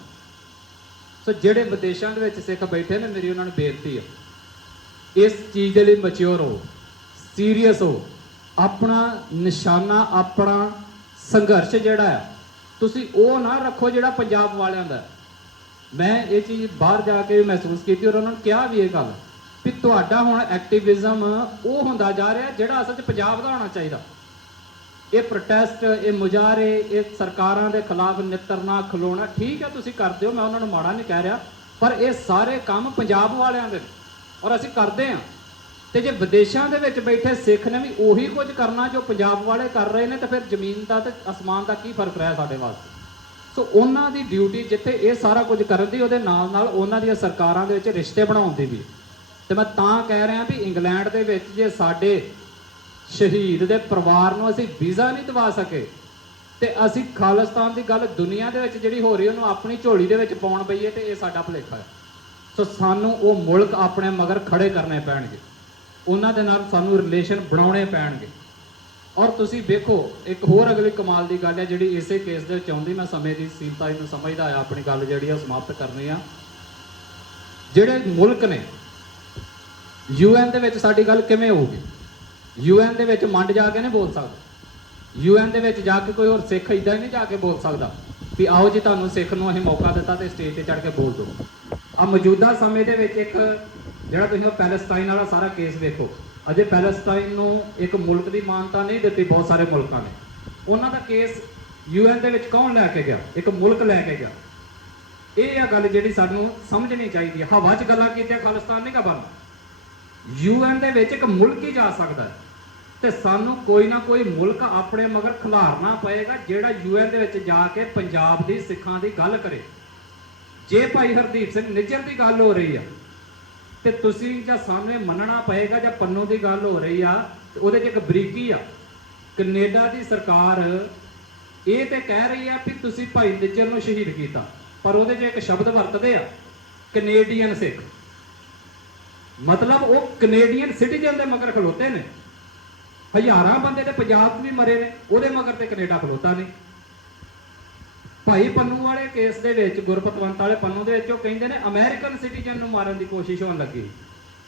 ਸੋ ਜਿਹੜੇ ਵਿਦੇਸ਼ਾਂ ਦੇ ਵਿੱਚ ਸਿੱਖ ਬੈਠੇ ਨੇ, ਮੇਰੀ ਉਹਨਾਂ ਨੂੰ ਬੇਨਤੀ ਹੈ। ਇਸ ਚੀਜ਼ ਦੇ ਲਈ ਮੈਚੁਰ ਹੋ ਸੀਰੀਅਸ ਹੋ, ਆਪਣਾ ਨਿਸ਼ਾਨਾ, ਆਪਣਾ ਸੰਘਰਸ਼ ਜਿਹੜਾ ਆ ਤੁਸੀਂ ਉਹ ਨਾ ਰੱਖੋ ਜਿਹੜਾ ਪੰਜਾਬ ਵਾਲਿਆਂ ਦਾ ਮੈਂ ਇਹ ਚੀਜ਼ ਬਾਹਰ ਜਾ ਕੇ ਮਹਿਸੂਸ ਕੀਤੀ ਔਰ ਉਹਨਾਂ ਨੂੰ ਕਿਹਾ ਵੀ ਇਹ ਗੱਲ ਵੀ ਤੁਹਾਡਾ ਹੁਣ ਐਕਟਿਵਿਜ਼ਮ ਉਹ ਹੁੰਦਾ ਜਾ ਰਿਹਾ ਜਿਹੜਾ ਅਸਲ 'ਚ ਪੰਜਾਬ ਦਾ ਹੋਣਾ ਚਾਹੀਦਾ। ਇਹ ਪ੍ਰੋਟੈਸਟ ਇਹ ਮੁਜ਼ਾਹਰੇ, ਇਹ ਸਰਕਾਰਾਂ ਦੇ ਖਿਲਾਫ ਨਿੱਤਰਨਾ, ਖਲੋਣਾ ਠੀਕ ਹੈ, ਤੁਸੀਂ ਕਰਦੇ ਹੋ, ਮੈਂ ਉਹਨਾਂ ਨੂੰ ਮਾੜਾ ਨਹੀਂ ਕਹਿ ਰਿਹਾ, ਪਰ ਇਹ ਸਾਰੇ ਕੰਮ ਪੰਜਾਬ ਵਾਲਿਆਂ ਦੇ ਨੇ। ਔਰ ਅਸੀਂ ਕਰਦੇ ਹਾਂ। ਤੇ ਜੇ ਵਿਦੇਸ਼ਾਂ ਦੇ ਵਿੱਚ ਬੈਠੇ ਸਿੱਖ ਨੇ ਵੀ ਉਹੀ ਕੁਝ ਕਰਨਾ ਜੋ ਪੰਜਾਬ ਵਾਲੇ ਕਰ ਰਹੇ ਨੇ, ਤਾਂ ਫਿਰ ਜ਼ਮੀਨ ਦਾ ਤੇ ਅਸਮਾਨ ਦਾ ਕੀ ਫ਼ਰਕ ਰਿਹਾ ਸਾਡੇ ਵਾਸਤੇ? ਸੋ ਉਹਨਾਂ ਦੀ ਡਿਊਟੀ ਜਿੱਥੇ ਇਹ ਸਾਰਾ ਕੁਝ ਕਰਨ ਦੀ, ਉਹਦੇ ਨਾਲ ਨਾਲ ਉਹਨਾਂ ਦੀਆਂ ਸਰਕਾਰਾਂ ਦੇ ਵਿੱਚ ਰਿਸ਼ਤੇ ਬਣਾਉਣ ਦੀ ਵੀ। ਤੇ ਮੈਂ ਤਾਂ ਕਹਿ ਰਿਹਾ ਵੀ ਇੰਗਲੈਂਡ ਦੇ ਵਿੱਚ ਜੇ ਸਾਡੇ ਸ਼ਹੀਦ ਦੇ ਪਰਿਵਾਰ ਨੂੰ ਅਸੀਂ ਵੀਜ਼ਾ ਨਹੀਂ ਦਵਾ ਸਕੇ, ਤੇ ਅਸੀਂ ਖਾਲਿਸਤਾਨ ਦੀ ਗੱਲ ਦੁਨੀਆ ਦੇ ਵਿੱਚ ਜਿਹੜੀ ਹੋ ਰਹੀ, ਉਹਨੂੰ ਆਪਣੀ ਝੋਲੀ ਦੇ ਵਿੱਚ ਪਾਉਣ ਪਈਏ ਤੇ ਇਹ ਸਾਡਾ ਭੁਲੇਖਾ ਹੈ। ਸੋ ਸਾਨੂੰ ਉਹ ਮੁਲਕ ਆਪਣੇ ਮਗਰ ਖੜੇ ਕਰਨੇ ਪੈਣਗੇ। ਉਹਨਾਂ ਦੇ ਨਾਲ ਸਾਨੂੰ ਰਿਲੇਸ਼ਨ ਬਣਾਉਣੇ ਪੈਣਗੇ। ਔਰ ਤੁਸੀਂ ਵੇਖੋ, ਇੱਕ ਹੋਰ ਅਗਲੀ ਕਮਾਲ ਦੀ ਗੱਲ ਹੈ, ਜਿਹੜੀ ਇਸੇ ਕੇਸ ਦੇ ਵਿੱਚ ਆਉਂਦੀ, ਮੈਂ ਸਮੇਂ ਦੀ ਸੀਮਤਾ ਨੂੰ ਸਮਝਦਾ ਆ ਆਪਣੀ ਗੱਲ ਜਿਹੜੀ ਆ ਸਮਾਪਤ ਕਰਨੀ ਆ। ਜਿਹੜੇ ਮੁਲਕ ਨੇ ਯੂਐਨ ਦੇ ਵਿੱਚ ਸਾਡੀ ਗੱਲ ਕਿਵੇਂ ਹੋਊਗੀ? ਯੂਐਨ ਦੇ ਵਿੱਚ ਮੰਡ ਜਾ ਕੇ ਨਹੀਂ ਬੋਲ ਸਕਦਾ। ਯੂਐਨ ਦੇ ਵਿੱਚ ਜਾ ਕੇ ਕੋਈ ਹੋਰ ਸਿੱਖ ਇਦਾਂ ਹੀ ਨਹੀਂ ਜਾ ਕੇ ਬੋਲ ਸਕਦਾ ਵੀ ਆਓ ਜੀ, ਤੁਹਾਨੂੰ ਸਿੱਖ ਨੂੰ ਅਸੀਂ ਮੌਕਾ ਦਿੱਤਾ ਤੇ ਸਟੇਜ ਤੇ ਚੜ ਕੇ ਬੋਲ ਦਿਓ। ਆ ਮੌਜੂਦਾ ਸਮੇਂ ਦੇ ਵਿੱਚ ਇੱਕ ਜਿਹੜਾ ਤੁਸੀਂ ਉਹ ਪੈਲਸਟਾਈਨ ਵਾਲਾ ਸਾਰਾ ਕੇਸ ਵੇਖੋ। ਅਜੇ ਪੈਲਸਟਾਈਨ ਨੂੰ ਇੱਕ ਮੁਲਕ ਦੀ ਮਾਨਤਾ ਨਹੀਂ ਦਿੱਤੀ, ਬਹੁਤ ਸਾਰੇ ਮੁਲਕਾਂ ਨੇ। ਉਹਨਾਂ ਦਾ ਕੇਸ ਯੂਐਨ ਦੇ ਵਿੱਚ ਕੌਣ ਲੈ ਕੇ ਗਿਆ? ਇੱਕ ਮੁਲਕ ਲੈ ਕੇ ਗਿਆ। ਇਹ ਆ ਗੱਲ ਜਿਹੜੀ ਸਾਨੂੰ ਸਮਝਣੀ ਚਾਹੀਦੀ ਹੈ। ਹਵਾ 'ਚ ਗੱਲਾਂ ਕੀਤੀਆਂ, ਖਾਲਿਸਤਾਨ ਨਹੀਂ ਕਾ ਬਣਨਾ ਯੂਐਨ ਦੇ ਵਿੱਚ ਇੱਕ ਮੁਲਕ ਹੀ ਜਾ ਸਕਦਾ ਹੈ। ਤੇ ਸਾਨੂੰ ਕੋਈ ਨਾ ਕੋਈ ਮੁਲਕ ਆਪਣੇ ਮਗਰ ਖਿਲਾਰਨਾ ਪਏਗਾ ਜਿਹੜਾ ਯੂਐਨ ਦੇ ਵਿੱਚ ਜਾ ਕੇ ਪੰਜਾਬ ਦੀ ਸਿੱਖਾਂ ਦੀ ਗੱਲ ਕਰੇ। ਜੇ ਭਾਈ ਹਰਦੀਪ ਸਿੰਘ ਨਿੱਜਰ ਦੀ ਗੱਲ ਹੋ ਰਹੀ ਆ, ਤੇ ਤੁਸੀਂ ਜਾਂ ਸਾਹਮਣੇ ਮੰਨਣਾ ਪਏਗਾ ਜਾਂ ਪੰਨੋ ਦੀ ਗੱਲ ਹੋ ਰਹੀ ਆ, ਤੇ ਉਹਦੇ 'ਚ ਇੱਕ ਬਰੀਕੀ ਆ। ਕੈਨੇਡਾ ਦੀ ਸਰਕਾਰ ਇਹ ਤੇ ਕਹਿ ਰਹੀ ਆ ਵੀ ਤੁਸੀਂ ਭਾਈ ਨਿੱਜਰ ਨੂੰ ਸ਼ਹੀਦ ਕੀਤਾ, ਪਰ ਉਹਦੇ 'ਚ ਇੱਕ ਸ਼ਬਦ ਵਰਤਦੇ ਆ, ਕੈਨੇਡੀਅਨ ਸਿੱਖ। ਮਤਲਬ ਉਹ ਕੈਨੇਡੀਅਨ ਸਿਟੀਜ਼ਨ ਦੇ ਮਗਰ ਖਲੋਤੇ ਨੇ। ਹਜ਼ਾਰਾਂ ਬੰਦੇ ਤੇ ਪੰਜਾਬ 'ਚ ਵੀ ਮਰੇ ਨੇ, ਉਹਦੇ ਮਗਰ ਤੇ ਕੈਨੇਡਾ ਖਲੋਤਾ ਨਹੀਂ। ਭਾਈ ਪੰਨੂ ਵਾਲੇ ਕੇਸ ਦੇ ਵਿੱਚ, ਗੁਰਪਤਵੰਤ ਵਾਲੇ ਪੰਨੂ ਦੇ ਵਿੱਚ, ਉਹ ਕਹਿੰਦੇ ਨੇ ਅਮਰੀਕਨ ਸਿਟੀਜ਼ਨ ਨੂੰ ਮਾਰਨ ਦੀ ਕੋਸ਼ਿਸ਼ ਹੋਣ ਲੱਗੀ।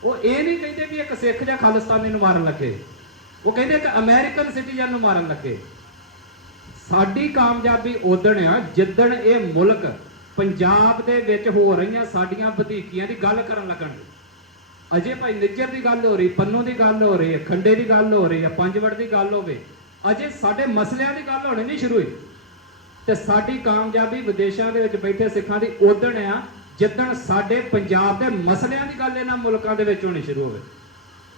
ਉਹ ਇਹ ਨਹੀਂ ਕਹਿੰਦੇ ਵੀ ਇੱਕ ਸਿੱਖ ਜਾਂ ਖਾਲਿਸਤਾਨੀ ਨੂੰ ਮਾਰਨ ਲੱਗੇ। ਉਹ ਕਹਿੰਦੇ ਇੱਕ ਅਮਰੀਕਨ ਸਿਟੀਜ਼ਨ ਨੂੰ ਮਾਰਨ ਲੱਗੇ। ਸਾਡੀ ਕਾਮਯਾਬੀ ਉਦਣ ਆ, ਜਿੱਦਣ ਇਹ ਮੁਲਕ ਪੰਜਾਬ ਦੇ ਵਿੱਚ ਹੋ ਰਹੀਆਂ ਸਾਡੀਆਂ ਵਧੀਕੀਆਂ ਦੀ ਗੱਲ ਕਰਨ ਲੱਗਣ। ਅਜੇ ਭਾਈ ਨਿੱਜਰ ਦੀ ਗੱਲ ਹੋ ਰਹੀ, ਪੰਨੂ ਦੀ ਗੱਲ ਹੋ ਰਹੀ ਹੈ ਖੰਡੇ ਦੀ ਗੱਲ ਹੋ ਰਹੀ ਹੈ ਪੰਜਵੜ ਦੀ ਗੱਲ ਹੋਵੇ, ਅਜੇ ਸਾਡੇ ਮਸਲਿਆਂ ਦੀ ਗੱਲ ਹੋਣੀ ਨਹੀਂ ਸ਼ੁਰੂ ਹੋਈ। ਤੇ ਸਾਡੀ ਕਾਮਯਾਬੀ ਵਿਦੇਸ਼ਾਂ ਦੇ ਵਿੱਚ ਬੈਠੇ ਸਿੱਖਾਂ ਦੀ ਉਦਣ ਆ, ਜਿੱਦਣ ਸਾਡੇ ਪੰਜਾਬ ਦੇ ਮਸਲਿਆਂ ਦੀ ਗੱਲ ਇਹਨਾਂ ਮੁਲਕਾਂ ਦੇ ਵਿੱਚ ਹੋਣੀ ਸ਼ੁਰੂ ਹੋਵੇ।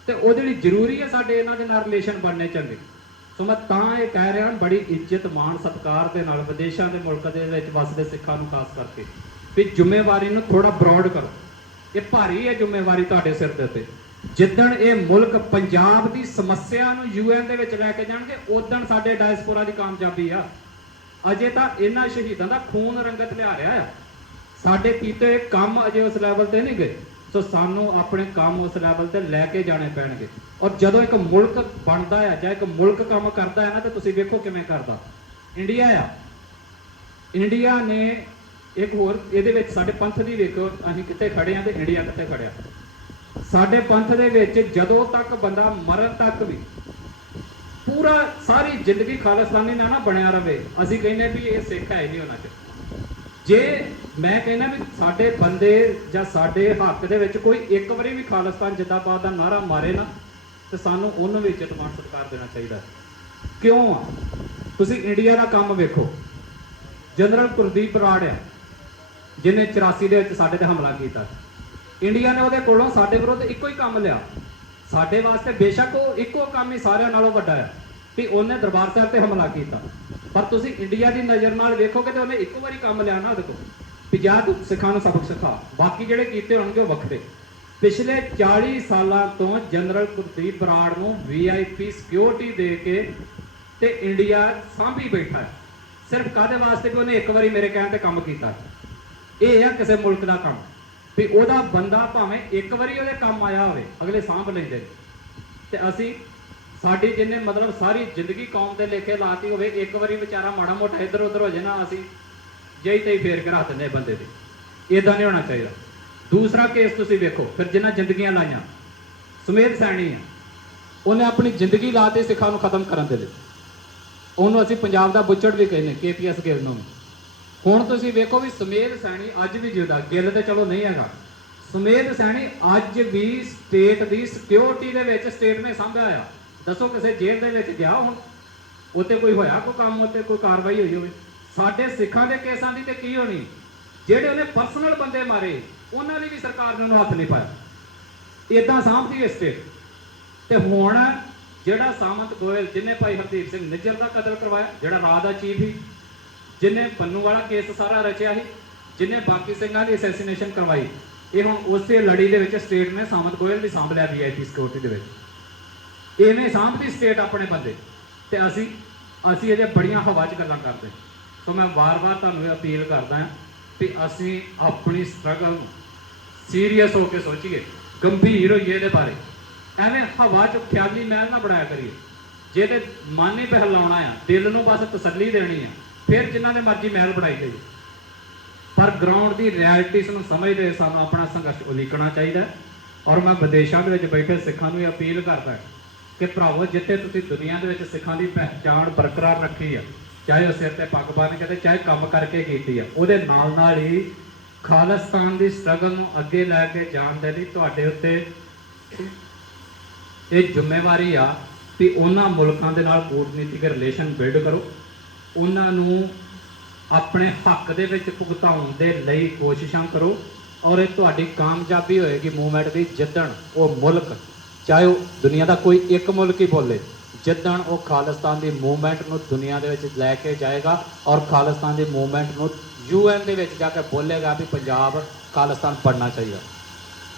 ਤੇ ਉਹਦੇ ਲਈ ਜ਼ਰੂਰੀ ਹੈ ਸਾਡੇ ਇਹਨਾਂ ਦੇ ਨਾਲ ਰਿਲੇਸ਼ਨ ਬਣਨੇ ਚੰਗੇ। ਸੋ ਮੈਂ ਤਾਂ ਇਹ ਕਹਿ ਰਿਹਾ, ਬੜੀ ਇੱਜ਼ਤ, ਮਾਣ, ਸਤਿਕਾਰ ਦੇ ਨਾਲ ਵਿਦੇਸ਼ਾਂ ਦੇ ਮੁਲਕ ਦੇ ਵਿੱਚ ਵਸਦੇ ਸਿੱਖਾਂ ਨੂੰ ਖਾਸ ਕਰਕੇ ਵੀ ਜ਼ਿੰਮੇਵਾਰੀ ਨੂੰ ਥੋੜਾ ਬਰੋਡ ਕਰੋ। ਇਹ ਭਾਰੀ ਹੈ ਜ਼ਿੰਮੇਵਾਰੀ ਤੁਹਾਡੇ ਸਿਰ ਦੇ ਉੱਤੇ। ਜਿੱਦਣ ਇਹ ਮੁਲਕ ਪੰਜਾਬ ਦੀ ਸਮੱਸਿਆ ਨੂੰ ਯੂਐਨ ਦੇ ਵਿੱਚ ਲੈ ਕੇ ਜਾਣਗੇ, ਉਦੋਂ ਸਾਡੇ ਡਾਇਸਪੋਰਾ ਦੀ ਕਾਮਯਾਬੀ ਆ। ਅਜੇ ਤਾਂ ਇਹਨਾਂ ਸ਼ਹੀਦਾਂ ਦਾ ਖੂਨ ਰੰਗਤ ਲਿਆ ਰਿਹਾ ਆ। ਸਾਡੇ ਕੀਤੇ ਕੰਮ ਅਜੇ ਉਸ ਲੈਵਲ ਤੇ ਨਹੀਂ ਗਏ। ਸੋ ਸਾਨੂੰ ਆਪਣੇ ਕੰਮ ਉਸ ਲੈਵਲ ਤੇ ਲੈ ਕੇ ਜਾਣੇ ਪੈਣਗੇ। ਔਰ ਜਦੋਂ ਇੱਕ ਮੁਲਕ ਬਣਦਾ ਆ ਜਾਂ ਇੱਕ ਮੁਲਕ ਕੰਮ ਕਰਦਾ ਹੈ ਨਾ, ਤਾਂ ਤੁਸੀਂ ਵੇਖੋ ਕਿਵੇਂ ਕਰਦਾ। ਇੰਡੀਆ ਆ। ਇੰਡੀਆ ਨੇ ਇੱਕ ਹੋਰ, ਇਹਦੇ ਵਿੱਚ ਸਾਡੇ ਪੰਥ ਦੀ ਵੇਖੋ, ਅਸੀਂ ਕਿੱਥੇ ਖੜੇ ਆ ਤੇ ਇੰਡੀਆ ਕਿੱਥੇ ਖੜਿਆ। ਸਾਡੇ ਪੰਥ ਦੇ ਵਿੱਚ ਜਦੋਂ ਤੱਕ ਬੰਦਾ ਮਰਨ ਤੱਕ ਵੀ ਪੂਰਾ ਸਾਰੀ ਜ਼ਿੰਦਗੀ ਖਾਲਿਸਤਾਨੀ ਨਾਲ ਨਾ ਬਣਿਆ ਰਵੇ। ਅਸੀਂ ਕਹਿੰਦੇ ਵੀ ਇਹ ਸਿੱਖ ਹੈ ਹੀ ਨਹੀਂ ਉਹਨਾਂ 'ਚ। ਜੇ ਮੈਂ ਕਹਿੰਦਾ ਵੀ ਸਾਡੇ ਬੰਦੇ ਜਾਂ ਸਾਡੇ ਹੱਕ ਦੇ ਵਿੱਚ ਕੋਈ ਇੱਕ ਵਾਰੀ ਵੀ ਖਾਲਿਸਤਾਨ ਜਿੰਦਾਬਾਦ ਦਾ ਨਾਰਾ ਮਾਰੇ ਨਾ, ਤੇ ਸਾਨੂੰ ਉਹਨੂੰ ਵੀ ਇੱਜ਼ਤ ਮਾਣ ਸਤਿਕਾਰ ਦੇਣਾ ਚਾਹੀਦਾ ਕਿਉਂ ਆ? ਤੁਸੀਂ ਇੰਡੀਆ ਦਾ ਕੰਮ ਵੇਖੋ। ਜਨਰਲ ਕੁਲਦੀਪ ਰਾੜ ਆ, ਜਿਹਨੇ 84 ਦੇ ਵਿੱਚ ਸਾਡੇ ਤੇ ਹਮਲਾ ਕੀਤਾ। ਇੰਡੀਆ ਨੇ ਉਹਦੇ ਕੋਲੋਂ ਸਾਡੇ ਵਿਰੁੱਧ ਇੱਕੋ ਹੀ ਕੰਮ ਲਿਆ। ਸਾਡੇ ਵਾਸਤੇ ਬੇਸ਼ੱਕ ਉਹ ਇੱਕੋ ਕੰਮ ਹੀ ਸਾਰਿਆਂ ਨਾਲੋਂ ਵੱਡਾ ਹੈ ਵੀ ਉਹਨੇ ਦਰਬਾਰ ਸਾਹਿਬ ਤੇ ਹਮਲਾ ਕੀਤਾ। ਪਰ ਤੁਸੀਂ ਇੰਡੀਆ ਦੀ ਨਜ਼ਰ ਨਾਲ ਵੇਖੋਗੇ ਤੇ ਉਹਨੇ ਇੱਕੋ ਵਾਰੀ ਕੰਮ ਲਿਆ ਨਾ ਉਹਦੇ ਕੋਲ। ਵੀ ਜਾ ਤੂੰ ਸਿੱਖਾਂ ਨੂੰ ਸਬਕ ਸਿਖਾ। ਬਾਕੀ ਜਿਹੜੇ ਕੀਤੇ ਹੋਣਗੇ ਉਹ ਵੱਖਰੇ। ਪਿਛਲੇ 40 ਸਾਲਾਂ ਤੋਂ ਜਨਰਲ ਕੁਲਦੀਪ ਬਰਾੜ ਨੂੰ ਵੀਆਈਪੀ ਸਿਕਿਉਰਿਟੀ ਦੇ ਕੇ ਤੇ ਇੰਡੀਆ ਸਾਂਭੀ ਬੈਠਾ ਹੈ। ਸਿਰਫ ਕਾਦੇ ਵਾਸਤੇ ਕਿ ਉਹਨੇ ਇੱਕ ਵਾਰੀ ਮੇਰੇ ਕਹਿਣ ਤੇ ਕੰਮ ਕੀਤਾ? ਇਹ ਹੈ ਕਿਸੇ ਮੁਲਕ ਦਾ ਕੰਮ। ਵੀ ਉਹਦਾ ਬੰਦਾ ਭਾਵੇਂ ਇੱਕ ਵਾਰੀ ਉਹਦੇ ਕੰਮ ਆਇਆ ਹੋਵੇ, ਅਗਲੇ ਸਾਂਭ ਲੈਂਦੇ ਨੇ। ਤੇ ਅਸੀਂ ਸਾਡੀ ਜਿੰਨੇ ਮਤਲਬ ਸਾਰੀ ਜ਼ਿੰਦਗੀ ਕੌਮ ਦੇ ਲੇਖੇ ਲਾਤੀ ਹੋਵੇ, ਇੱਕ ਵਾਰੀ ਵਿਚਾਰਾ ਮਾੜਾ ਮੋਟਾ ਇੱਧਰ ਉੱਧਰ ਹੋ ਜੇ ਨਾ, ਅਸੀਂ ਜਈ ਤੇ ਫੇਰ ਕੇ ਰੱਖ ਦਿੰਦੇ ਬੰਦੇ ਦੇ ਇਦਾਂ ਨਹੀਂ ਹੋਣਾ ਚਾਹੀਦਾ ਦੂਸਰਾ ਕੇਸ ਤੁਸੀਂ ਵੇਖੋ, ਫਿਰ ਜਿਨ੍ਹਾਂ ਜ਼ਿੰਦਗੀਆਂ ਲਾਈਆਂ, ਸੁਮੇਧ ਸੈਣੀ ਆ ਉਹਨੇ ਆਪਣੀ ਜ਼ਿੰਦਗੀ ਲਾ ਲਾਤੇ ਸਿੱਖਾਂ ਨੂੰ ਖਤਮ ਕਰਨ ਦੇ ਲਈ ਉਹਨੂੰ ਅਸੀਂ ਪੰਜਾਬ ਦਾ ਬੁੱਚੜ ਵੀ ਕਹਿੰਦੇ ਕੇਪੀਐਸ ਗਿੱਲ ਨੂੰ ਵੀ। ਹੁਣ ਤੁਸੀਂ ਵੇਖੋ ਵੀ ਸੁਮੇਧ ਸੈਣੀ ਅੱਜ ਵੀ ਜਿਉਂਦਾ, ਗਿੱਲ ਤੇ ਚਲੋ ਨਹੀਂ ਹੈਗਾ। ਸੁਮੇਧ ਸੈਣੀ ਅੱਜ ਵੀ ਸਟੇਟ ਦੀ ਸਿਕਿਉਰਿਟੀ ਦੇ ਵਿੱਚ ਸਟੇਟ ਨੇ ਸਾਂਭਿਆ ਆ ਦੱਸੋ ਕਿਸੇ ਜੇਲ੍ਹ ਦੇ ਵਿੱਚ ਗਿਆ ਹੁਣ? ਉੱਤੇ ਕੋਈ ਹੋਇਆ ਕੋਈ ਕੰਮ ਉੱਤੇ ਕੋਈ ਕਾਰਵਾਈ ਹੋਈ ਹੋਵੇ? ਸਾਡੇ ਸਿੱਖਾਂ ਦੇ ਕੇਸਾਂ ਦੀ ਤੇ ਕੀ ਹੋਣੀ? ਜਿਹੜੇ ਉਹਨੇ ਪਰਸਨਲ ਬੰਦੇ ਮਾਰੇ, ਉਹਨਾਂ ਦੀ ਵੀ ਸਰਕਾਰ ਨੇ ਉਹਨੂੰ ਹੱਥ ਨਹੀਂ ਪਾਇਆ। ਇਦਾਂ ਸਾਂਭਦੀ ਹੈ ਸਟੇਟ ਤੇ ਹੁਣ ਜਿਹੜਾ ਸਾਮੰਤ ਗੋਇਲ, ਜਿਨੇ ਭਾਈ ਹਰਦੀਪ ਸਿੰਘ ਨਿੱਜਰ ਦਾ ਕਤਲ ਕਰਵਾਇਆ, ਜਿਹੜਾ ਰਾਜ ਦਾ ਚੀਫ ਸੀ ਜਿਨੇ ਪੰਨੂ ਵਾਲਾ ਕੇਸ ਸਾਰਾ ਰਚਿਆ ਸੀ, ਜਿਨੇ ਬਾਕੀ ਸਿੰਘਾਂ ਦੀ ਅਸੈਸੀਨੇਸ਼ਨ ਕਰਵਾਈ, ਇਹ ਹੁਣ ਉਸੇ ਲੜੀ ਦੇ ਵਿੱਚ ਸਟੇਟ ਨੇ ਸਾਮਤ ਗੋਇਲ ਵੀ ਸਾਂਭ ਲਿਆ ਵੀਆਈਪੀ ਸਿਕਿਉਰਿਟੀ ਦੇ ਵਿੱਚ। ਐਵੇਂ ਸਾਂਭਦੀ ਸਟੇਟ ਆਪਣੇ ਬੰਦੇ, ਤੇ ਅਸੀਂ ਅਸੀਂ ਇਹਦੇ ਬੜੀਆਂ ਹਵਾ 'ਚ ਗੱਲਾਂ ਕਰਦੇ। ਸੋ ਮੈਂ ਵਾਰ-ਵਾਰ ਤੁਹਾਨੂੰ ਇਹ ਅਪੀਲ ਕਰਦਾ ਹਾਂ ਕਿ ਅਸੀਂ ਆਪਣੀ ਸਟਰਗਲ ਨੂੰ ਸੀਰੀਅਸ ਹੋ ਕੇ ਸੋਚੀਏ, ਗੰਭੀਰ ਹੋਈਏ ਇਹਦੇ ਬਾਰੇ। ਐਵੇਂ ਹਵਾ 'ਚ ਖਿਆਲੀ ਮਹਿਲ ਨਾ ਬਣਾਇਆ ਕਰੀਏ, ਜਿਹਦੇ ਮਨ ਹੀ ਬਹਿਲਾਉਣਾ ਆ, ਦਿਲ ਨੂੰ ਬਸ ਤਸੱਲੀ ਦੇਣੀ ਆ। ਫਿਰ ਜਿਨ੍ਹਾਂ ਨੇ ਮਰਜ਼ੀ ਮਹਿਲ ਬਣਾਈ ਜਾਈਏ। ਪਰ ਗਰਾਊਂਡ ਦੀ ਰਿਐਲਿਟੀਜ਼ ਨੂੰ ਸਮਝਦੇ ਸਾਨੂੰ ਆਪਣਾ ਸੰਘਰਸ਼ ਉਲੀਕਣਾ ਚਾਹੀਦਾ ਔਰ ਮੈਂ ਵਿਦੇਸ਼ਾਂ ਦੇ ਵਿੱਚ ਬੈਠੇ ਸਿੱਖਾਂ ਨੂੰ ਇਹ ਅਪੀਲ ਕਰਦਾ ਕਿ ਭਰਾਵੋ, ਜਿੱਥੇ ਤੁਸੀਂ ਦੁਨੀਆ ਦੇ ਵਿੱਚ ਸਿੱਖਾਂ ਦੀ ਪਹਿਚਾਣ ਬਰਕਰਾਰ ਰੱਖੀ ਆ, ਚਾਹੇ ਉਹ ਸਿਰ ਤੇ ਪੱਗ ਬੰਨ੍ਹ ਕੇ ਤੇ ਚਾਹੇ ਕੰਮ ਕਰਕੇ ਕੀਤੀ ਆ, ਉਹਦੇ ਨਾਲ ਨਾਲ ਹੀ ਖਾਲਿਸਤਾਨ ਦੀ ਸਟਰਗਲ ਨੂੰ ਅੱਗੇ ਲੈ ਕੇ ਜਾਣ ਦੇ ਲਈ ਤੁਹਾਡੇ ਉੱਤੇ ਇਹ ਜ਼ਿੰਮੇਵਾਰੀ ਆ ਕਿ ਉਹਨਾਂ ਮੁਲਕਾਂ ਦੇ ਨਾਲ ਕੂਟਨੀਤਿਕ ਰਿਲੇਸ਼ਨ ਬਿਲਡ ਕਰੋ। ਉਹਨਾਂ ਨੂੰ ਆਪਣੇ ਹੱਕ ਦੇ ਵਿੱਚ ਭੁਗਤਾਉਣ ਦੇ ਲਈ ਕੋਸ਼ਿਸ਼ਾਂ ਕਰੋ ਔਰ ਇਹ ਤੁਹਾਡੀ ਕਾਮਯਾਬੀ ਹੋਏਗੀ, ਮੂਵਮੈਂਟ ਦੀ ਜਿੱਦਣ ਉਹ ਮੁਲਕ, ਚਾਹੇ ਉਹ ਦੁਨੀਆ ਦਾ ਕੋਈ ਇੱਕ ਮੁਲਕ ਹੀ ਬੋਲੇ, ਜਿੱਦਣ ਉਹ ਖਾਲਿਸਤਾਨ ਦੀ ਮੂਵਮੈਂਟ ਨੂੰ ਦੁਨੀਆ ਦੇ ਵਿੱਚ ਲੈ ਕੇ ਜਾਏਗਾ ਔਰ ਖਾਲਿਸਤਾਨ ਦੀ ਮੂਵਮੈਂਟ ਨੂੰ ਯੂਐਨ ਦੇ ਵਿੱਚ ਜਾ ਕੇ ਬੋਲੇਗਾ ਵੀ ਪੰਜਾਬ ਖਾਲਿਸਤਾਨ ਬਣਨਾ ਚਾਹੀਦਾ।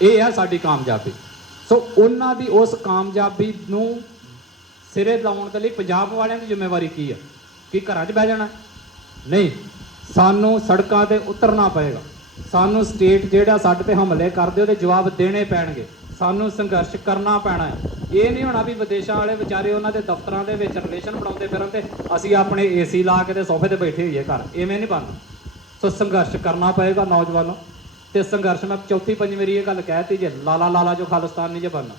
ਇਹ ਹੈ ਸਾਡੀ ਕਾਮਯਾਬੀ। ਸੋ ਉਹਨਾਂ ਦੀ ਉਸ ਕਾਮਯਾਬੀ ਨੂੰ ਸਿਰੇ ਲਾਉਣ ਦੇ ਲਈ ਪੰਜਾਬ ਵਾਲਿਆਂ ਦੀ ਜ਼ਿੰਮੇਵਾਰੀ ਕੀ ਹੈ? ਕਿ ਘਰਾਂ 'ਚ ਬਹਿ ਜਾਣਾ? ਨਹੀਂ, ਸਾਨੂੰ ਸੜਕਾਂ ਤੇ ਉਤਰਨਾ ਪਏਗਾ। ਸਾਨੂੰ ਸਟੇਟ ਜਿਹੜਾ ਸਾਡੇ ਤੇ ਹਮਲੇ ਕਰਦੇ, ਉਹਦੇ ਜਵਾਬ ਦੇਣੇ ਪੈਣਗੇ। ਸਾਨੂੰ ਸੰਘਰਸ਼ ਕਰਨਾ ਪੈਣਾ ਹੈ। ਇਹ ਨਹੀਂ ਹੋਣਾ ਵੀ ਵਿਦੇਸ਼ਾਂ ਵਾਲੇ ਵਿਚਾਰੇ ਉਹਨਾਂ ਦੇ ਦਫ਼ਤਰਾਂ ਦੇ ਵਿੱਚ ਰਿਲੇਸ਼ਨ ਬਣਾਉਂਦੇ ਫਿਰਨ ਤੇ ਅਸੀਂ ਆਪਣੇ ਏਸੀ ਲਾ ਕੇ ਤੇ ਸੋਫੇ ਤੇ ਬੈਠੇ ਹੋਈਏ ਘਰ। ਐਵੇਂ ਨਹੀਂ ਬਣਨਾ। ਸੋ ਸੰਘਰਸ਼ ਕਰਨਾ ਪਏਗਾ ਨੌਜਵਾਨੋ। ਤੇ ਸੰਘਰਸ਼ ਮੈਂ ਚੌਥੀ ਪੰਜਵੀਂ ਵਾਰੀ ਇਹ ਗੱਲ ਕਹਿਤੀ ਜੇ ਲਾਲਾ ਲਾਲਾ ਜੋ ਖਾਲਿਸਤਾਨ ਨਹੀਂ ਜੇ ਬਣਨਾ।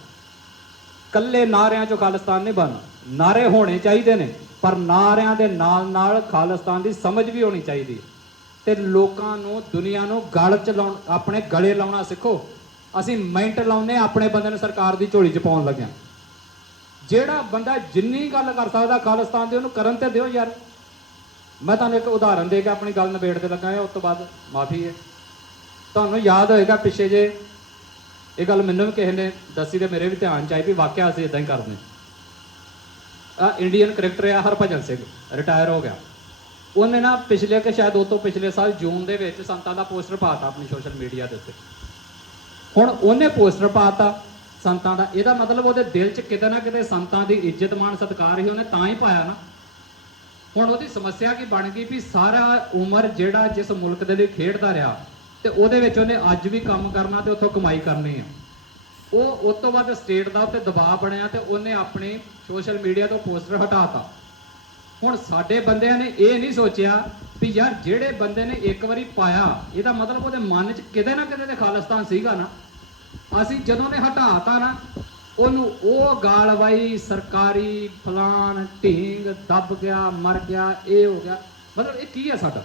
ਕੱਲੇ ਨਾਰਿਆਂ ਚੋਂ ਖਾਲਿਸਤਾਨ ਨਹੀਂ ਬਣਨਾ। ਨਾਰੇ ਹੋਣੇ ਚਾਹੀਦੇ ਨੇ। ਪਰ ਨਾਰਿਆਂ ਦੇ ਨਾਲ ਨਾਲ ਖਾਲਿਸਤਾਨ ਦੀ ਸਮਝ ਵੀ ਹੋਣੀ ਚਾਹੀਦੀ ਹੈ। ਤੇ ਲੋਕਾਂ ਨੂੰ, ਦੁਨੀਆ ਨੂੰ ਗਲ ਚ ਲਾਉਣ, ਆਪਣੇ ਗਲੇ ਲਾਉਣਾ ਸਿੱਖੋ। ਅਸੀਂ ਮਿੰਟ ਲਾਉਨੇ ਆਪਣੇ ਬੰਦੇ ਨੂੰ ਸਰਕਾਰ ਦੀ ਝੋਲੀ ਚ ਪਾਉਣ ਲੱਗਿਆ। ਜਿਹੜਾ ਬੰਦਾ ਜਿੰਨੀ ਗੱਲ ਕਰ ਸਕਦਾ ਖਾਲਿਸਤਾਨ ਦੀ, ਉਹਨੂੰ ਕਰਨ ਤੇ ਦਿਓ ਯਾਰ। ਮੈਂ ਤੁਹਾਨੂੰ ਇੱਕ ਉਦਾਹਰਨ ਦੇ ਕੇ ਆਪਣੀ ਗੱਲ ਨਿਬੇੜ ਤੇ ਲੱਗਾ ਹਾਂ, ਉਸ ਤੋਂ ਬਾਅਦ ਮਾਫੀ ਹੈ। ਤੁਹਾਨੂੰ ਯਾਦ ਹੋਏਗਾ ਪਿੱਛੇ ਜੇ, ਇਹ ਗੱਲ ਮੈਨੂੰ ਵੀ ਕਿਸੇ ਨੇ ਦੱਸੀ ਤੇ ਮੇਰੇ ਵੀ ਧਿਆਨ ਚ ਆਈ ਵੀ ਵਾਕਿਆ ਅਸੀਂ ਇਦਾਂ ਹੀ ਕਰਦੇ ਇੰਡੀਅਨ ਕ੍ਰਿਕਟਰ ਆ ਹਰਭਜਨ ਸਿੰਘ ਰਿਟਾਇਰ ਹੋ ਗਿਆ। ਉਹਨੇ ਨਾ ਪਿਛਲੇ ਕਿ ਸ਼ਾਇਦ ਉਹ ਤੋਂ ਪਿਛਲੇ ਸਾਲ ਜੂਨ ਦੇ ਵਿੱਚ ਸੰਤਾਂ ਦਾ ਪੋਸਟਰ ਪਾਤਾ ਆਪਣੀ ਸੋਸ਼ਲ ਮੀਡੀਆ ਦੇ ਉੱਤੇ। ਹੁਣ ਉਹਨੇ ਪੋਸਟਰ ਪਾਤਾ ਸੰਤਾਂ ਦਾ, ਇਹਦਾ ਮਤਲਬ ਉਹਦੇ ਦਿਲ 'ਚ ਕਿਤੇ ਨਾ ਕਿਤੇ ਸੰਤਾਂ ਦੀ ਇੱਜ਼ਤ, ਮਾਣ, ਸਤਿਕਾਰ ਹੀ ਉਹਨੇ ਤਾਂ ਹੀ ਪਾਇਆ ਨਾ। ਹੁਣ ਉਹਦੀ ਸਮੱਸਿਆ ਕੀ ਬਣ ਗਈ ਵੀ ਸਾਰਾ ਉਮਰ ਜਿਹੜਾ ਜਿਸ ਮੁਲਕ ਦੇ ਲਈ ਖੇਡਦਾ ਰਿਹਾ ਤੇ ਉਹਦੇ ਵਿੱਚ ਉਹਨੇ ਅੱਜ ਵੀ ਕੰਮ ਕਰਨਾ ਤੇ ਉੱਥੋਂ ਕਮਾਈ ਕਰਨੀ ਆ। ਉਹ ਉਸ ਤੋਂ ਬਾਅਦ ਸਟੇਟ ਦਾ ਉੱਤੇ ਦਬਾਅ ਬਣਿਆ ਤੇ ਉਹਨੇ ਆਪਣੀ ਸੋਸ਼ਲ ਮੀਡੀਆ ਤੋਂ ਪੋਸਟਰ ਹਟਾਤਾ। ਹੁਣ ਸਾਡੇ ਬੰਦਿਆਂ ਨੇ ਇਹ ਨਹੀਂ ਸੋਚਿਆ ਵੀ ਯਾਰ ਜਿਹੜੇ ਬੰਦੇ ਨੇ ਇੱਕ ਵਾਰੀ ਪਾਇਆ, ਇਹਦਾ ਮਤਲਬ ਉਹਦੇ ਮਨ 'ਚ ਕਿਤੇ ਨਾ ਕਿਤੇ ਤੇ ਖਾਲਿਸਤਾਨ ਸੀਗਾ ਨਾ। ਅਸੀਂ ਜਦੋਂ ਨੇ ਹਟਾਤਾ ਨਾ, ਉਹਨੂੰ ਉਹ ਗਾਲਵਾਈ ਸਰਕਾਰੀ ਫਲਾਨ ਢੀਂਗ, ਦੱਬ ਗਿਆ, ਮਰ ਗਿਆ, ਇਹ ਹੋ ਗਿਆ। ਮਤਲਬ ਇਹ ਕੀ ਹੈ ਸਾਡਾ?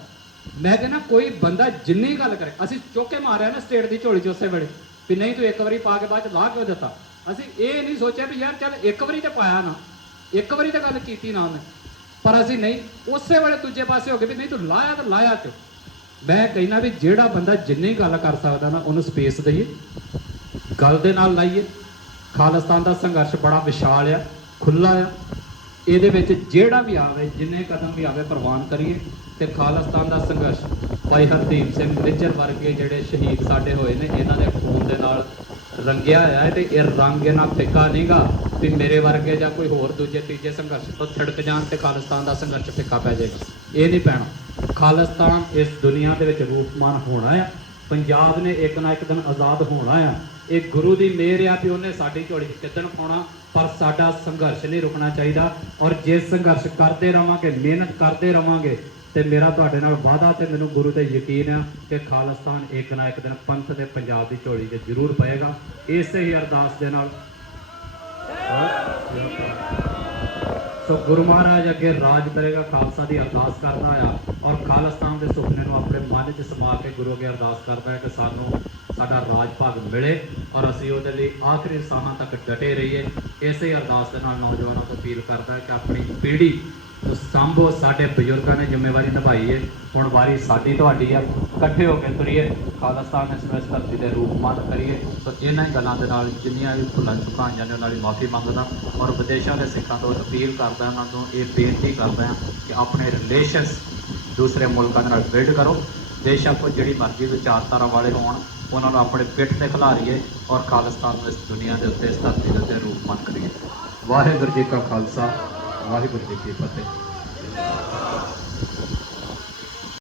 ਮੈਂ ਕਹਿੰਦਾ ਕੋਈ ਬੰਦਾ ਜਿੰਨੀ ਗੱਲ ਕਰੇ, ਅਸੀਂ ਚੋਕੇ ਮਾਰਿਆ ਨਾ ਸਟੇਟ ਦੀ ਝੋਲੀ 'ਚ ਉਸੇ ਵੇਲੇ। ਵੀ ਨਹੀਂ ਤੂੰ ਇੱਕ ਵਾਰੀ ਪਾ ਕੇ ਬਾਅਦ ਚ ਲਾਹ ਕਿਉਂ ਦਿੱਤਾ? ਅਸੀਂ ਇਹ ਨਹੀਂ ਸੋਚਿਆ ਵੀ ਯਾਰ ਚੱਲ ਇੱਕ ਵਾਰੀ ਤੇ ਪਾਇਆ ਨਾ। ਇੱਕ ਵਾਰੀ ਤਾਂ ਗੱਲ ਕੀਤੀ ਨਾ ਉਹਨੇ। ਪਰ ਅਸੀਂ ਨਹੀਂ, ਉਸੇ ਵੇਲੇ ਦੂਜੇ ਪਾਸੇ ਹੋ ਗਏ ਵੀ ਨਹੀਂ ਤੂੰ ਲਾਇਆ ਤਾਂ ਲਾਇਆ ਕਿਉਂ? ਮੈਂ ਕਹਿੰਦਾ ਵੀ ਜਿਹੜਾ ਬੰਦਾ ਜਿੰਨੀ ਗੱਲ ਕਰ ਸਕਦਾ ਨਾ, ਉਹਨੂੰ ਸਪੇਸ ਦਈਏ। ਗੱਲ ਦੇ ਨਾਲ ਲਾਈਏ। ਖਾਲਿਸਤਾਨ ਦਾ ਸੰਘਰਸ਼ ਬੜਾ ਵਿਸ਼ਾਲ ਆ ਖੁੱਲਾ ਆ। ਇਹਦੇ ਵਿੱਚ ਜਿਹੜਾ ਵੀ ਆਵੇ, ਜਿੰਨੇ ਕਦਮ ਵੀ ਆਵੇ, ਪ੍ਰਵਾਨ ਕਰੀਏ ਤੇ ਖਾਲਿਸਤਾਨ ਦਾ ਸੰਘਰਸ਼ ਭਾਈ ਹਰਦੀਪ ਸਿੰਘ ਨਿੱਜਰ ਵਰਗੇ ਜਿਹੜੇ ਸ਼ਹੀਦ ਸਾਡੇ ਹੋਏ ਨੇ, ਇਹਨਾਂ ਦੇ ਖੂਨ ਦੇ ਨਾਲ ਰੰਗਿਆ ਹੋਇਆ ਹੈ ਤੇ ਇਹ ਰੰਗ ਇਹਨਾਂ ਫਿੱਕਾ ਨਹੀਂਗਾ ਵੀ ਮੇਰੇ ਵਰਗੇ ਜਾਂ ਕੋਈ ਹੋਰ ਦੂਜੇ, ਤੀਜੇ ਸੰਘਰਸ਼ ਤੋਂ ਛਿੜਕ ਜਾਣ ਤੇ ਖਾਲਿਸਤਾਨ ਦਾ ਸੰਘਰਸ਼ ਫਿੱਕਾ ਪੈ ਜਾਏਗਾ। ਇਹ ਨਹੀਂ ਪੈਣਾ। ਖਾਲਿਸਤਾਨ ਇਸ ਦੁਨੀਆ ਦੇ ਵਿੱਚ ਰੂਪਮਾਨ ਹੋਣਾ ਆ। ਪੰਜਾਬ ਨੇ ਇੱਕ ਨਾ ਇੱਕ ਦਿਨ ਆਜ਼ਾਦ ਹੋਣਾ ਆ। ਇਹ ਗੁਰੂ ਦੀ ਮਿਹਰ ਆ ਵੀ ਉਹਨੇ ਸਾਡੀ ਝੋਲੀ 'ਚ ਕਿੱਦਣ ਪਾਉਣਾ, ਪਰ ਸਾਡਾ ਸੰਘਰਸ਼ ਨਹੀਂ ਰੁਕਣਾ ਚਾਹੀਦਾ। ਔਰ ਜੇ ਸੰਘਰਸ਼ ਕਰਦੇ ਰਵਾਂਗੇ, ਮਿਹਨਤ ਕਰਦੇ ਰਵਾਂਗੇ, ਤੇ ਮੇਰਾ ਤੁਹਾਡੇ ਨਾਲ ਵਾਅਦਾ ਤੇ ਮੈਨੂੰ ਗੁਰੂ ਤੇ ਯਕੀਨ ਆ ਕਿ ਖਾਲਿਸਤਾਨ ਇੱਕ ਨਾ ਇੱਕ ਦਿਨ ਪੰਥ ਤੇ ਪੰਜਾਬ ਦੀ ਝੋਲੀ 'ਚ ਜ਼ਰੂਰ ਪਏਗਾ। ਇਸੇ ਹੀ ਅਰਦਾਸ ਦੇ ਨਾਲ। ਸੋ ਗੁਰੂ ਮਹਾਰਾਜ ਅੱਗੇ ਰਾਜ ਕਰੇਗਾ, ਖਾਲਸਾ ਦੀ ਅਰਦਾਸ ਕਰਦਾ ਆ ਔਰ ਖਾਲਿਸਤਾਨ ਦੇ ਸੁਪਨੇ ਨੂੰ ਆਪਣੇ ਮਨ 'ਚ ਸਮਾ ਕੇ ਗੁਰੂ ਅੱਗੇ ਅਰਦਾਸ ਕਰਦਾ ਹੈ ਕਿ ਸਾਨੂੰ ਸਾਡਾ ਰਾਜ ਭਾਗ ਮਿਲੇ ਔਰ ਅਸੀਂ ਉਹਦੇ ਲਈ ਆਖਰੀ ਸਾਹਾਂ ਤੱਕ ਡਟੇ ਰਹੀਏ। ਇਸੇ ਅਰਦਾਸ ਦੇ ਨਾਲ ਨੌਜਵਾਨਾਂ ਤੋਂ ਅਪੀਲ ਕਰਦਾ ਹੈ ਕਿ ਆਪਣੀ ਪੀੜ੍ਹੀ ਨੂੰ ਸੰਭੋ, ਸਾਡੇ ਬਜ਼ੁਰਗਾਂ ਨੇ ਜ਼ਿੰਮੇਵਾਰੀ ਨਿਭਾਈ ਹੈ ਹੁਣ ਵਾਰੀ ਸਾਡੀ ਤੁਹਾਡੀ ਆ। ਇਕੱਠੇ ਹੋ ਕੇ ਤੁਰੀਏ। ਖਾਲਿਸਤਾਨ ਦੇ ਇਸ ਧਰਤੀ ਦੇ ਰੂਪਮਾਨ ਕਰੀਏ। ਸੋ ਇਹਨਾਂ ਹੀ ਗੱਲਾਂ ਦੇ ਨਾਲ ਜਿੰਨੀਆਂ ਵੀ ਭੁੱਲਾਂ ਚੁੱਕਾਂ ਹੋਈਆਂ ਨੇ, ਉਹਨਾਂ ਦੀ ਮਾਫੀ ਮੰਗਦਾ ਔਰ ਵਿਦੇਸ਼ਾਂ ਦੇ ਸਿੱਖਾਂ ਤੋਂ ਅਪੀਲ ਕਰਦਾ ਉਹਨਾਂ ਤੋਂ ਇਹ ਬੇਨਤੀ ਕਰਦਾ ਹਾਂ ਕਿ ਆਪਣੇ ਰਿਲੇਸ਼ਨਸ ਦੂਸਰੇ ਮੁਲਕਾਂ ਦੇ ਨਾਲ ਬਿਲਡ ਕਰੋ। ਬੇਸ਼ੱਕ ਉਹ ਜਿਹੜੀ ਮਰਜ਼ੀ ਵਿਚਾਰਧਾਰਾ ਵਾਲੇ ਹੋਣ, ਉਹਨਾਂ ਨੂੰ ਆਪਣੇ ਪਿੱਠ ਤੇ ਖਿਲਾਰੀਏ ਔਰ ਖਾਲਿਸਤਾਨ ਨੂੰ ਇਸ ਦੁਨੀਆ ਦੇ ਉੱਤੇ, ਇਸ ਧਰਤੀ ਦੇ ਉੱਤੇ ਰੂਪਮਾਨ ਕਰੀਏ। ਵਾਹਿਗੁਰੂ ਜੀ ਕਾ ਖਾਲਸਾ। ਵਾਹਿਗੁਰੂ ਜੀ ਕੀ ਫਤਿਹ।